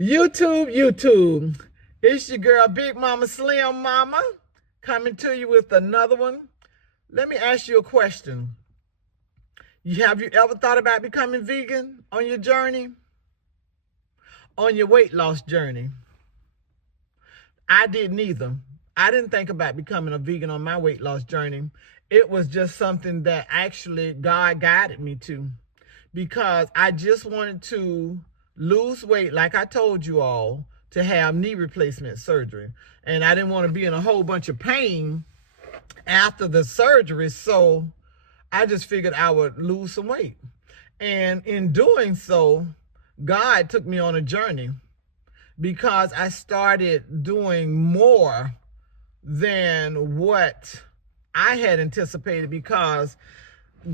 YouTube. It's your girl, Big Mama Slim Mama, coming to you with another one. Let me ask you a question. Have you ever thought about becoming vegan on your journey? On your weight loss journey? I didn't either. I didn't think about becoming a vegan on my weight loss journey. It was just something that actually God guided me to, because I just wanted to lose weight, like I told you all, to have knee replacement surgery. And I didn't want to be in a whole bunch of pain after the surgery, so I just figured I would lose some weight. And in doing so, God took me on a journey, because I started doing more than what I had anticipated, because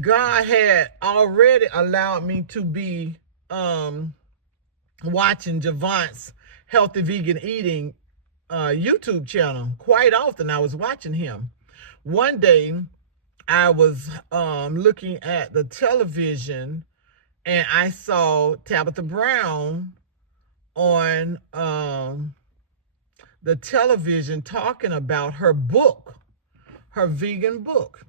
God had already allowed me to be watching Javant's Healthy Vegan Eating YouTube channel. Quite often I was watching him. One day I was looking at the television, and I saw Tabitha Brown on the television talking about her book, her vegan book.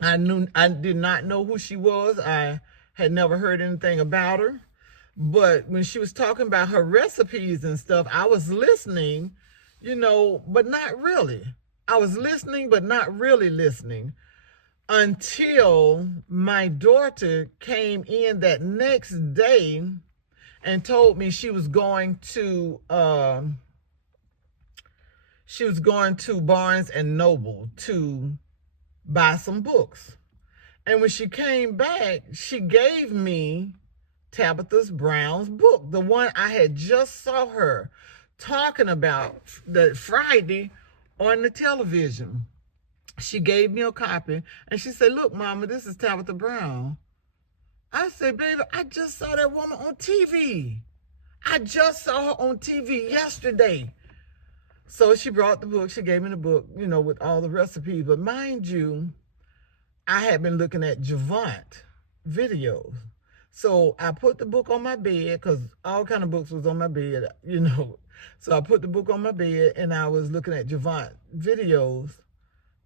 I did not know who she was. I had never heard anything about her. But when she was talking about her recipes and stuff, I was listening, but not really. I was listening, but not really listening, until my daughter came in that next day and told me she was going to Barnes and Noble to buy some books. And when she came back, she gave me Tabitha Brown's book, the one I had just saw her talking about the Friday on the television. She gave me a copy, and she said, "Look, Mama, this is Tabitha Brown." I said, "Baby, I just saw that woman on TV. I just saw her on TV yesterday." So she brought the book. She gave me the book, with all the recipes. But mind you, I had been looking at Javant videos. So I put the book on my bed, because all kind of books was on my bed, So I put the book on my bed, and I was looking at Javant videos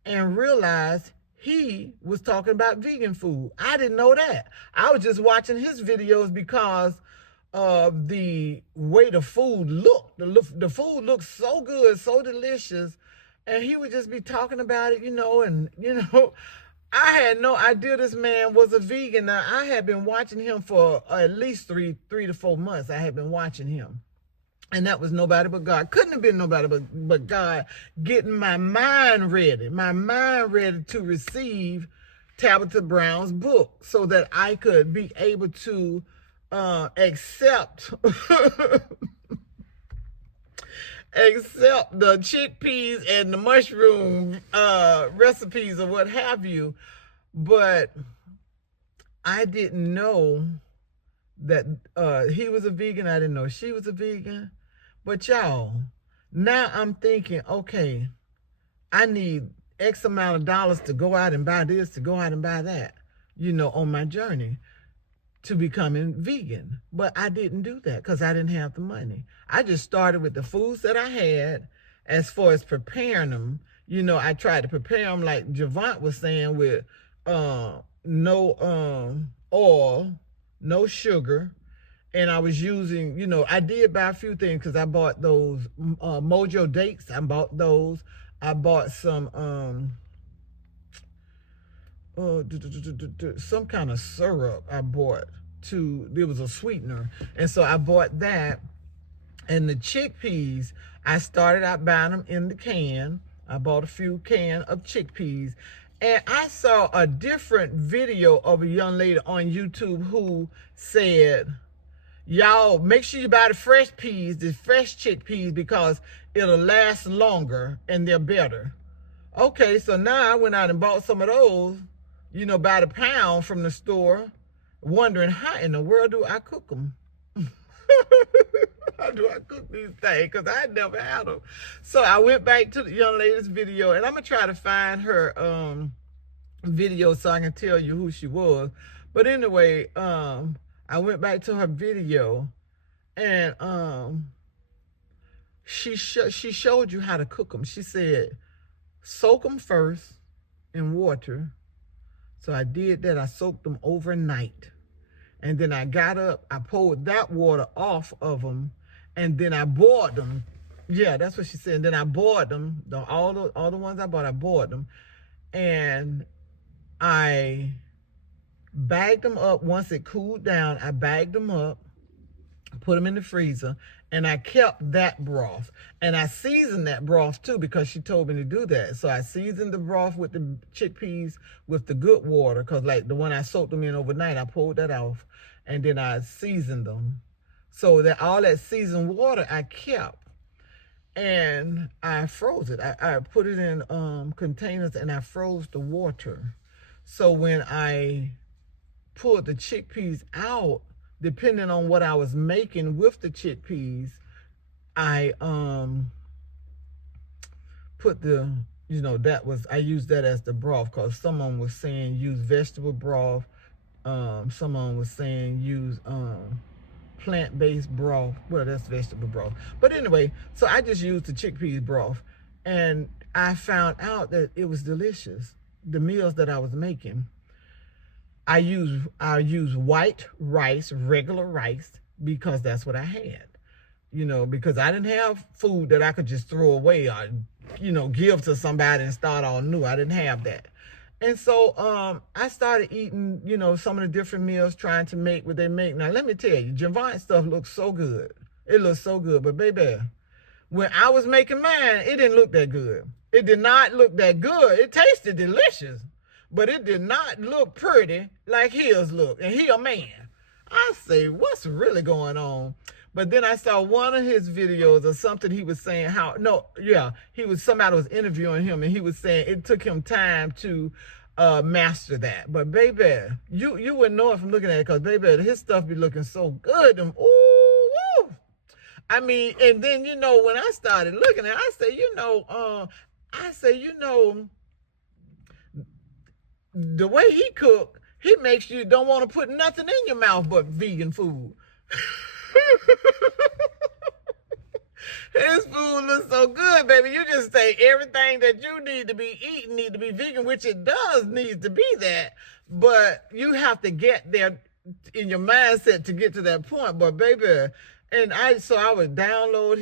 and realized he was talking about vegan food. I didn't know that. I was just watching his videos because of the way the food looked. The food looked so good, so delicious. And he would just be talking about it, I had no idea this man was a vegan. Now, I had been watching him for at least three to 4 months. I had been watching him. And that was nobody but God. Couldn't have been nobody but God getting my mind ready to receive Tabitha Brown's book, so that I could be able to accept the chickpeas and the mushroom recipes or what have you. But I didn't know that he was a vegan. I didn't know she was a vegan. But y'all, now I'm thinking, okay, I need X amount of dollars to go out and buy this, to go out and buy that, on my journey to becoming vegan. But I didn't do that because I didn't have the money. I just started with the foods that I had. As far as preparing them, I tried to prepare them like Javant was saying, with no oil, no sugar. And I was using, I did buy a few things, because I bought those Mojo dates. I bought those. I bought some some kind of syrup I bought it was a sweetener. And so I bought that. And the chickpeas, I started out buying them in the can. I bought a few cans of chickpeas. And I saw a different video of a young lady on YouTube who said, y'all, make sure you buy the fresh chickpeas, because it'll last longer and they're better. Okay, so now I went out and bought some of those, by the pound from the store, wondering how in the world do I cook them? How do I cook these things? Because I never had them. So I went back to the young lady's video, and I'm going to try to find her video so I can tell you who she was. But anyway, I went back to her video, And she showed you how to cook them. She said, soak them first in water. So I did that. I soaked them overnight. And then I got up, I pulled that water off of them, and then I boiled them. Yeah, that's what she said. And then I boiled them. All the ones I bought, I boiled them. And I bagged them up. Once it cooled down, I bagged them up, put them in the freezer, and I kept that broth. And I seasoned that broth too, because she told me to do that. So I seasoned the broth with the chickpeas with the good water, because like the one I soaked them in overnight, I pulled that off, and then I seasoned them. So that all that seasoned water I kept, and I froze it. I put it in containers, and I froze the water. So when I pulled the chickpeas out, depending on what I was making with the chickpeas, I put the, I used that as the broth, because someone was saying use vegetable broth. Someone was saying use plant-based broth. Well, that's vegetable broth. But anyway, so I just used the chickpeas broth, and I found out that it was delicious. The meals that I was making, I use white rice, regular rice, because that's what I had. Because I didn't have food that I could just throw away or, give to somebody and start all new. I didn't have that. And so I started eating, some of the different meals, trying to make what they make. Now, let me tell you, Javon's stuff looks so good. It looks so good. But, baby, when I was making mine, it didn't look that good. It did not look that good. It tasted delicious, but it did not look pretty like his look. And he a man. I say, what's really going on? But then I saw one of his videos or something. He was saying somebody was interviewing him, and he was saying it took him time to master that. But baby, you wouldn't know it from looking at it, because baby, his stuff be looking so good. Ooh. I mean, and then when I started looking at it, I say, the way he cook, he makes you don't want to put nothing in your mouth but vegan food. His food looks so good, baby. You just say everything that you need to be eating need to be vegan, which it does need to be that. But you have to get there in your mindset to get to that point. But baby, and I would download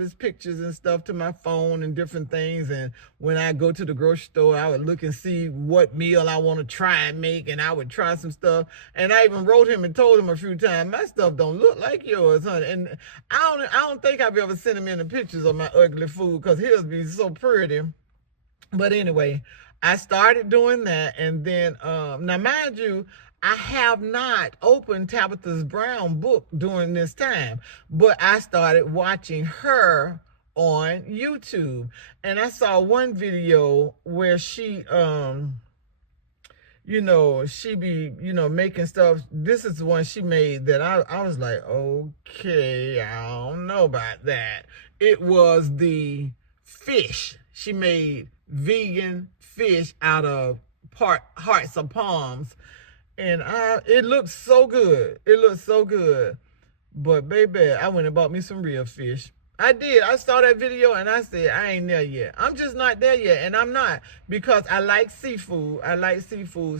his pictures and stuff to my phone and different things. And when I go to the grocery store, I would look and see what meal I want to try and make, and I would try some stuff. And I even wrote him and told him a few times, my stuff don't look like yours, honey. And I don't think I've ever sent him any pictures of my ugly food, because his be so pretty. But anyway, I started doing that, and then now mind you, I have not opened Tabitha Brown's book during this time, but I started watching her on YouTube, and I saw one video where she she be making stuff. This is the one she made that I was like, okay, I don't know about that. It was the fish. She made vegan fish out of hearts of palms. And it looks so good. It looks so good. But baby, I went and bought me some real fish. I did. I saw that video and I said, I ain't there yet. I'm just not there yet. And I'm not, because I like seafood.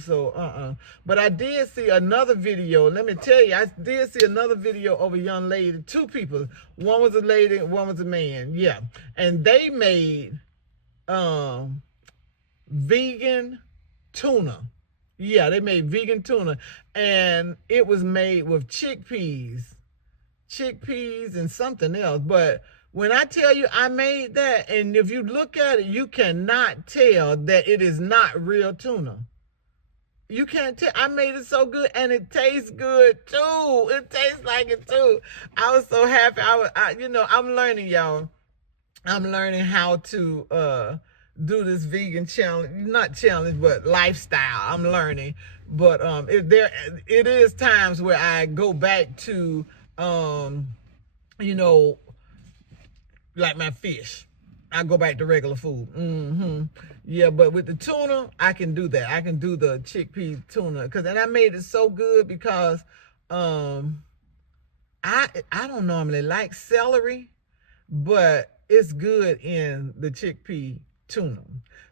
So, But I did see another video. Let me tell you, I did see another video of a young lady, two people. One was a lady, one was a man. Yeah. And they made vegan tuna. Yeah, they made vegan tuna, and it was made with chickpeas and something else. But when I tell you I made that, and if you look at it, you cannot tell that it is not real tuna. You can't tell. I made it so good, and it tastes good too. It tastes like it too. I was so happy. I'm learning, y'all. I'm learning how to do this vegan challenge, not challenge, but lifestyle. I'm learning. But it is times where I go back to like my fish. I go back to regular food. Yeah, but with the tuna, I can do that. I can do the chickpea tuna, and I made it so good because I I don't normally like celery, but it's good in the chickpea tuna.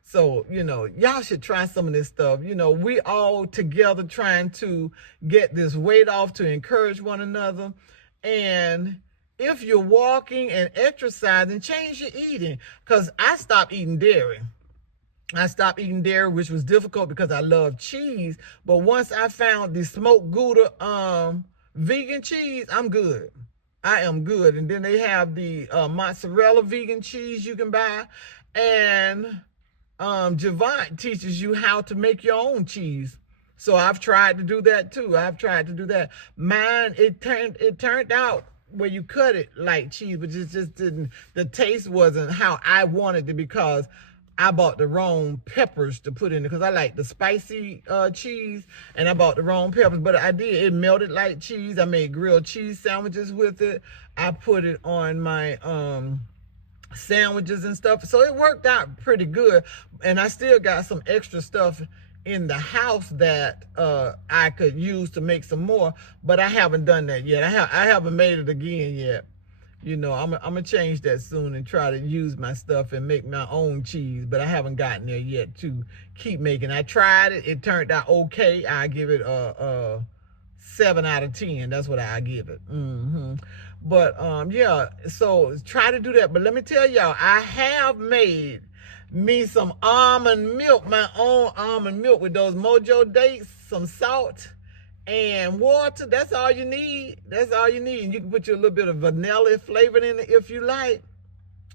So, y'all should try some of this stuff. We all together trying to get this weight off to encourage one another. And if you're walking and exercising, change your eating. Because I stopped eating dairy. Which was difficult because I love cheese. But once I found the smoked Gouda vegan cheese, I'm good. I am good. And then they have the mozzarella vegan cheese you can buy. And Javant teaches you how to make your own cheese. So I've tried to do that too. Mine, it turned out where you cut it like cheese, but it just didn't, the taste wasn't how I wanted it because I bought the wrong peppers to put in it because I like the spicy cheese, and I bought the wrong peppers, but I did. It melted like cheese. I made grilled cheese sandwiches with it. I put it on my sandwiches and stuff. So it worked out pretty good, and I still got some extra stuff in the house that I could use to make some more, but I haven't done that yet. I haven't made it again yet. I'm gonna change that soon and try to use my stuff and make my own cheese, but I haven't gotten there yet to keep making. I tried it. It turned out okay. I give it a 7 out of 10. That's what I give it. But yeah, so try to do that. But let me tell y'all, I have made me some almond milk, my own almond milk with those mojo dates, some salt, and water. That's all you need. And you can put your little bit of vanilla flavor in it if you like.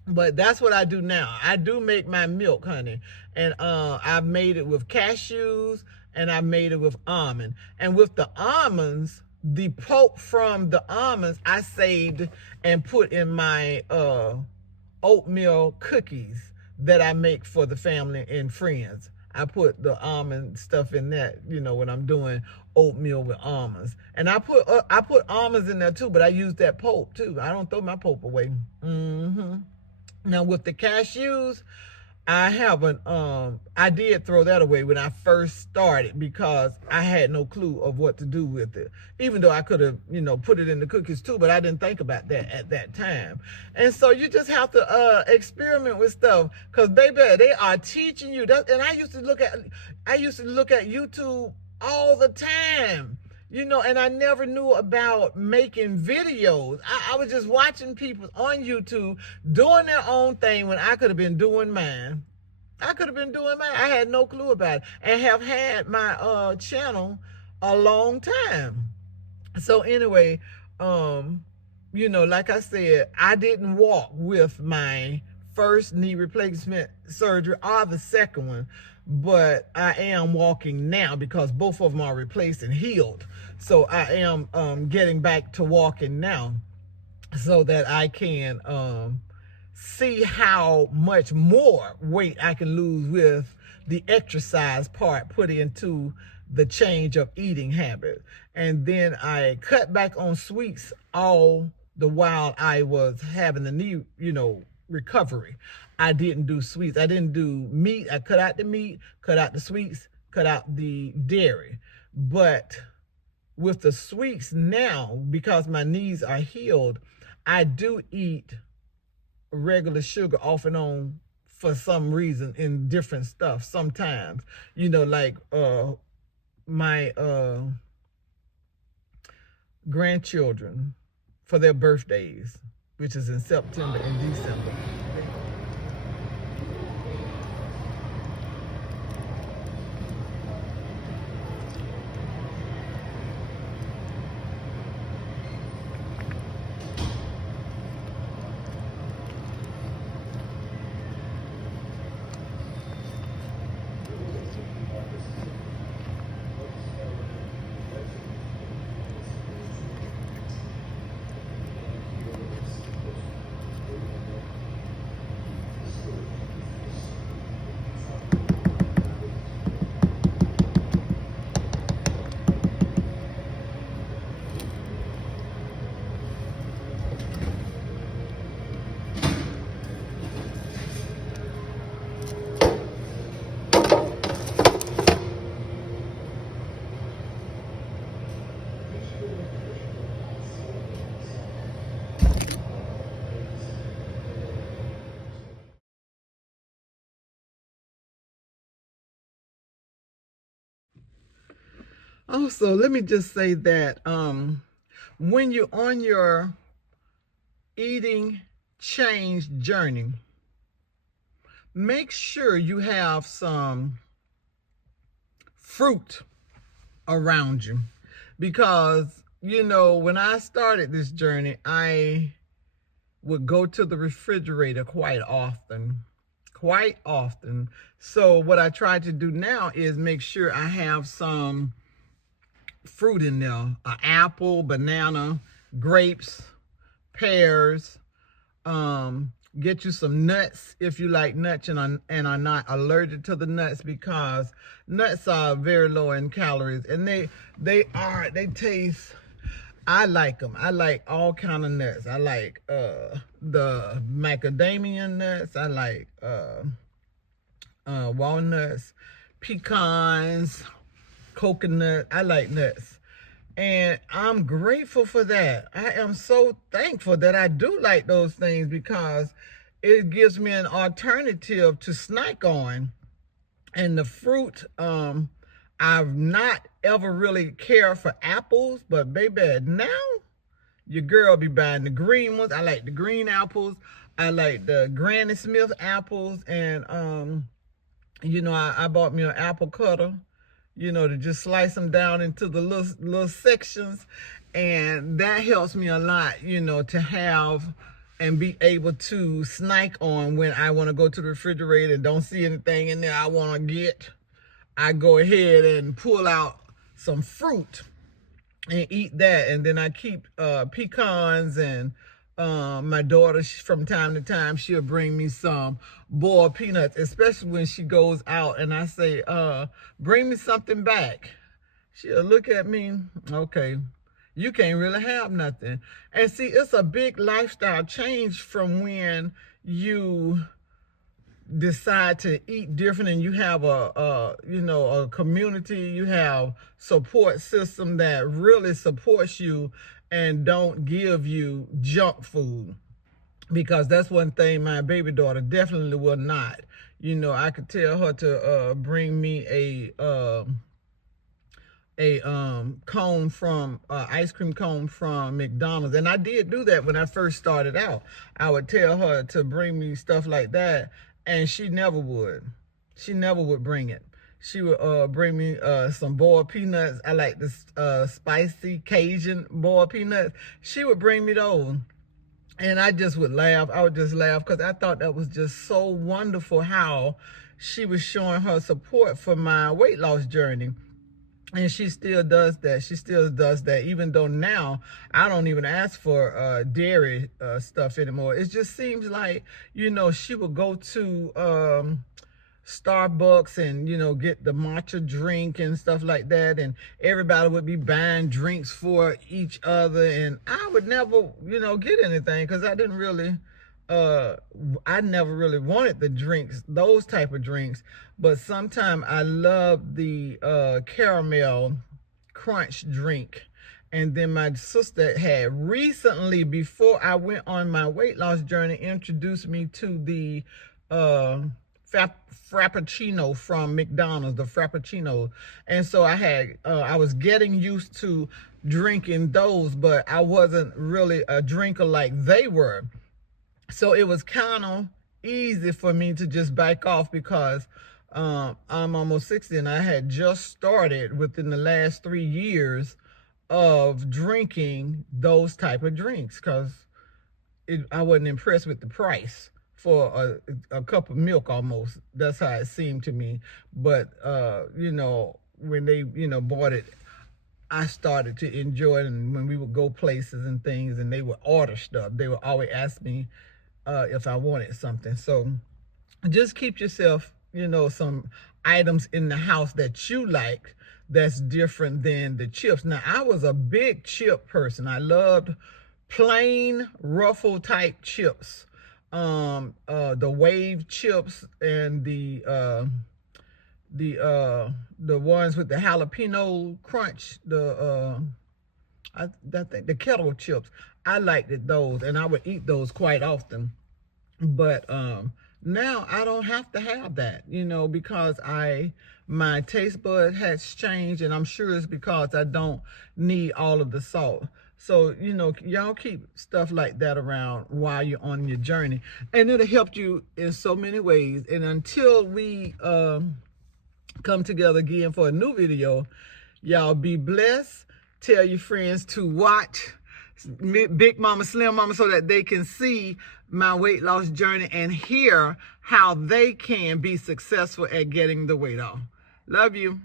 But that's what I do now. I do make my milk, honey. And I've made it with cashews, and I made it with almond. And with the almonds, the pulp from the almonds I saved and put in my oatmeal cookies that I make for the family and friends. I put the almond stuff in that, when I'm doing oatmeal with almonds. And I put almonds in there too, but I use that pulp too. I don't throw my pulp away. Now with the cashews, I haven't, I did throw that away when I first started because I had no clue of what to do with it. Even though I could have, put it in the cookies too, but I didn't think about that at that time. And so you just have to experiment with stuff, because baby, they are teaching you that. And I used to look at YouTube all the time. And I never knew about making videos. I was just watching people on YouTube doing their own thing when I could have been doing mine. I had no clue about it, and have had my channel a long time. So anyway, like I said, I didn't walk with my first knee replacement surgery or the second one, but I am walking now because both of them are replaced and healed. So I am getting back to walking now so that I can see how much more weight I can lose with the exercise part put into the change of eating habit. And then I cut back on sweets all the while I was having the knee, recovery. I didn't do sweets. I didn't do meat. I cut out the meat, cut out the sweets, cut out the dairy. But with the sweets now, because my knees are healed, I do eat regular sugar off and on for some reason in different stuff sometimes. Like my grandchildren for their birthdays, which is in September and December. Also, let me just say that when you're on your eating change journey, make sure you have some fruit around you, because when I started this journey, I would go to the refrigerator quite often. So what I try to do now is make sure I have some fruit in there: an apple, banana, grapes, pears. Get you some nuts if you like nuts and are not allergic to the nuts, because nuts are very low in calories, and they taste. I like them. I like all kind of nuts. I like the macadamia nuts. I like walnuts, pecans, coconut. I like nuts. And I'm grateful for that. I am so thankful that I do like those things, because it gives me an alternative to snack on. And the fruit, I've not ever really cared for apples, but baby, now your girl be buying the green ones. I like the green apples. I like the Granny Smith apples. And I bought me an apple cutter, to just slice them down into the little sections. And that helps me a lot, to have and be able to snack on when I want to go to the refrigerator and don't see anything in there I want to get. I go ahead and pull out some fruit and eat that. And then I keep pecans, and my daughter, from time to time, she'll bring me some boiled peanuts, especially when she goes out and I say, bring me something back. She'll look at me, okay, you can't really have nothing. And see, it's a big lifestyle change from when you decide to eat different, and you have a community, you have support system that really supports you and don't give you junk food, because that's one thing my baby daughter definitely will not. I could tell her to bring me a cone from ice cream cone from McDonald's. And I did do that when I first started out. I would tell her to bring me stuff like that, and she never would. She never would bring it. She would bring me some boiled peanuts. I like this spicy Cajun boiled peanuts. She would bring me those. And I just would laugh. I would just laugh, because I thought that was just so wonderful how she was showing her support for my weight loss journey. And she still does that. She still does that, even though now I don't even ask for dairy stuff anymore. It just seems like, she would go to Starbucks and, get the matcha drink and stuff like that. And everybody would be buying drinks for each other. And I would never, get anything, because I never really wanted the drinks, those type of drinks. But sometimes I love the caramel crunch drink. And then my sister had recently, before I went on my weight loss journey, introduced me to the Frappuccino from McDonald's, the Frappuccino. And so I was getting used to drinking those, but I wasn't really a drinker like they were. So it was kind of easy for me to just back off, because I'm almost 60, and I had just started within the last 3 years of drinking those type of drinks, because I wasn't impressed with the price for a cup of milk almost. That's how it seemed to me. But, when they, bought it, I started to enjoy it. And when we would go places and things and they would order stuff, they would always ask me if I wanted something. So just keep yourself, some items in the house that you like that's different than the chips. Now, I was a big chip person. I loved plain ruffle type chips. The wave chips, and the ones with the jalapeno crunch, I think the kettle chips. I liked those, and I would eat those quite often. But Now I don't have to have that, you know, because my taste bud has changed, and I'm sure it's because I don't need all of the salt. So, you know, y'all keep stuff like that around while you're on your journey, and it'll help you in so many ways. And until we come together again for a new video, y'all be blessed. Tell your friends to watch Big Mama Slim Mama so that they can see my weight loss journey and hear how they can be successful at getting the weight off. Love you.